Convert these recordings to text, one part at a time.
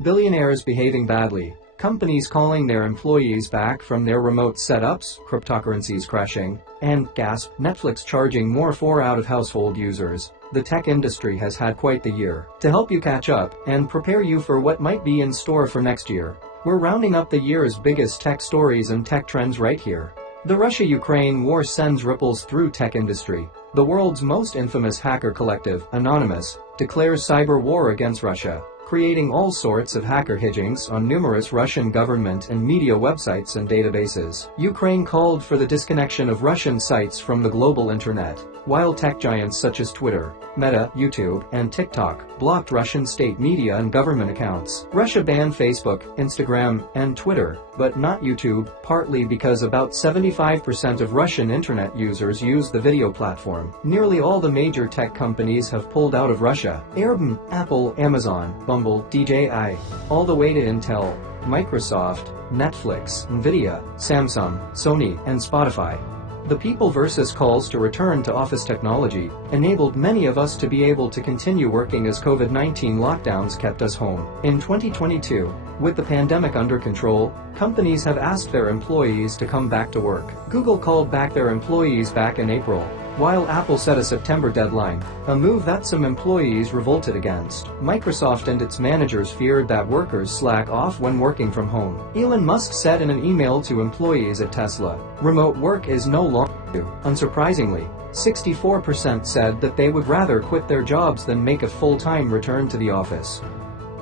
Billionaires behaving badly. Companies calling their employees back from their remote setups, cryptocurrencies crashing, and gasp, Netflix charging more for out-of-household users. The tech industry has had quite the year. To help you catch up and prepare you for what might be in store for next year, we're rounding up the year's biggest tech stories and tech trends right here. The Russia-Ukraine war sends ripples through tech industry. The world's most infamous hacker collective, Anonymous, declares cyber war against Russia, creating all sorts of hacker hijinks on numerous Russian government and media websites and databases. Ukraine called for the disconnection of Russian sites from the global internet, while tech giants such as Twitter, Meta, YouTube, and TikTok blocked Russian state media and government accounts. Russia banned Facebook, Instagram, and Twitter, but not YouTube, partly because about 75% of Russian internet users use the video platform. Nearly all the major tech companies have pulled out of Russia. Airbnb, Apple, Amazon, Bumble, DJI, all the way to Intel, Microsoft, Netflix, Nvidia, Samsung, Sony, and Spotify. The people versus calls to return to office technology enabled many of us to be able to continue working as COVID-19 lockdowns kept us home. In 2022, with the pandemic under control, companies have asked their employees to come back to work. Google called back their employees back in April, while Apple set a September deadline, a move that some employees revolted against. Microsoft and its managers feared that workers slack off when working from home. Elon Musk said in an email to employees at Tesla, "Remote work is no longer new." Unsurprisingly, 64% said that they would rather quit their jobs than make a full-time return to the office.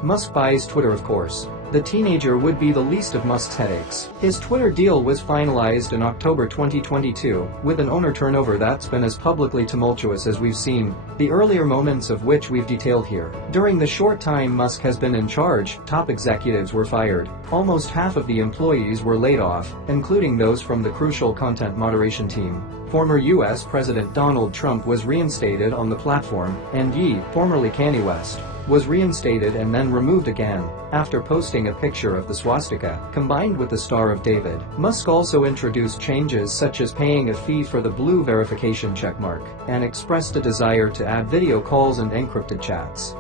Musk buys Twitter, of course. The teenager would be the least of Musk's headaches. His Twitter deal was finalized in October 2022, with an owner turnover that's been as publicly tumultuous as we've seen, the earlier moments of which we've detailed here. During the short time Musk has been in charge, top executives were fired. Almost half of the employees were laid off, including those from the crucial content moderation team. Former U.S. President Donald Trump was reinstated on the platform, and Ye, formerly Kanye West, was reinstated and then removed again, after posting a picture of the swastika, combined with the Star of David. Musk also introduced changes such as paying a fee for the blue verification checkmark, and expressed a desire to add video calls and encrypted chats.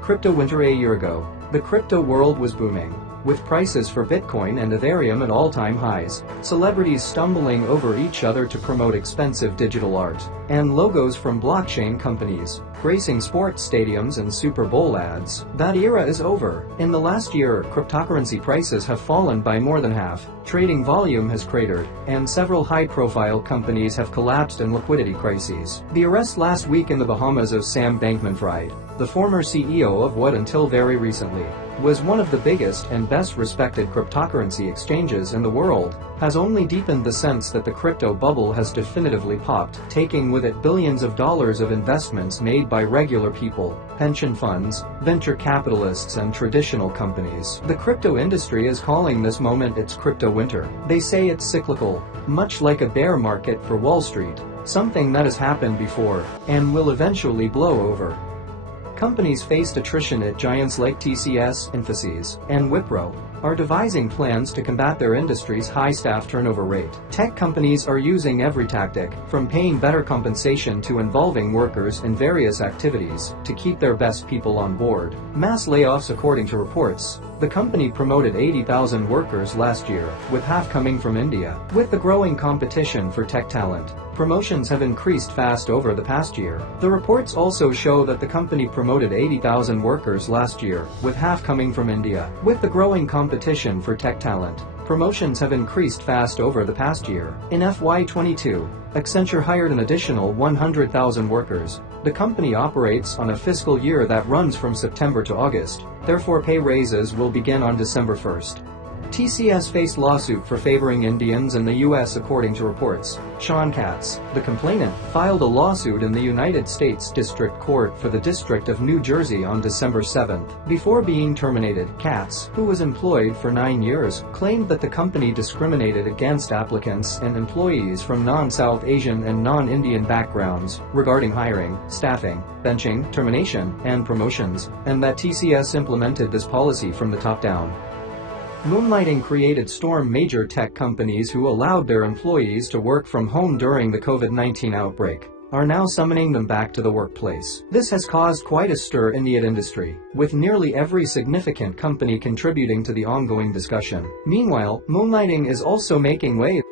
Crypto winter. A year ago, the crypto world was booming, with prices for Bitcoin and Ethereum at all-time highs, celebrities stumbling over each other to promote expensive digital art, and logos from blockchain companies gracing sports stadiums and Super Bowl ads. That era is over. In the last year, cryptocurrency prices have fallen by more than half, trading volume has cratered, and several high-profile companies have collapsed in liquidity crises. The arrest last week in the Bahamas of Sam Bankman-Fried, the former CEO of what until very recently was one of the biggest and best-respected cryptocurrency exchanges in the world, has only deepened the sense that the crypto bubble has definitively popped, taking with it billions of dollars of investments made by regular people, pension funds, venture capitalists, and traditional companies. The crypto industry is calling this moment its crypto winter. They say it's cyclical, much like a bear market for Wall Street, something that has happened before and will eventually blow over. Companies faced attrition at giants like TCS, Infosys, and Wipro are devising plans to combat their industry's high staff turnover rate. Tech companies are using every tactic, from paying better compensation to involving workers in various activities, to keep their best people on board. Mass layoffs. According to reports, the company promoted 80,000 workers last year, with half coming from India. With the growing competition for tech talent, promotions have increased fast over the past year. The reports also show that the company promoted 80,000 workers last year, with half coming from India. With the growing competition for tech talent, promotions have increased fast over the past year. In FY22, Accenture hired an additional 100,000 workers. The company operates on a fiscal year that runs from September to August, therefore pay raises will begin on December 1st. TCS faced lawsuit for favoring Indians in the U.S. according to reports. Sean Katz, the complainant, filed a lawsuit in the United States District Court for the District of New Jersey on December 7. Before being terminated, Katz, who was employed for 9 years, claimed that the company discriminated against applicants and employees from non-South Asian and non-Indian backgrounds regarding hiring, staffing, benching, termination, and promotions, and that TCS implemented this policy from the top down. Moonlighting created storm. Major tech companies who allowed their employees to work from home during the COVID-19 outbreak are now summoning them back to the workplace. This has caused quite a stir in the IT industry, with nearly every significant company contributing to the ongoing discussion. Meanwhile, moonlighting is also making waves.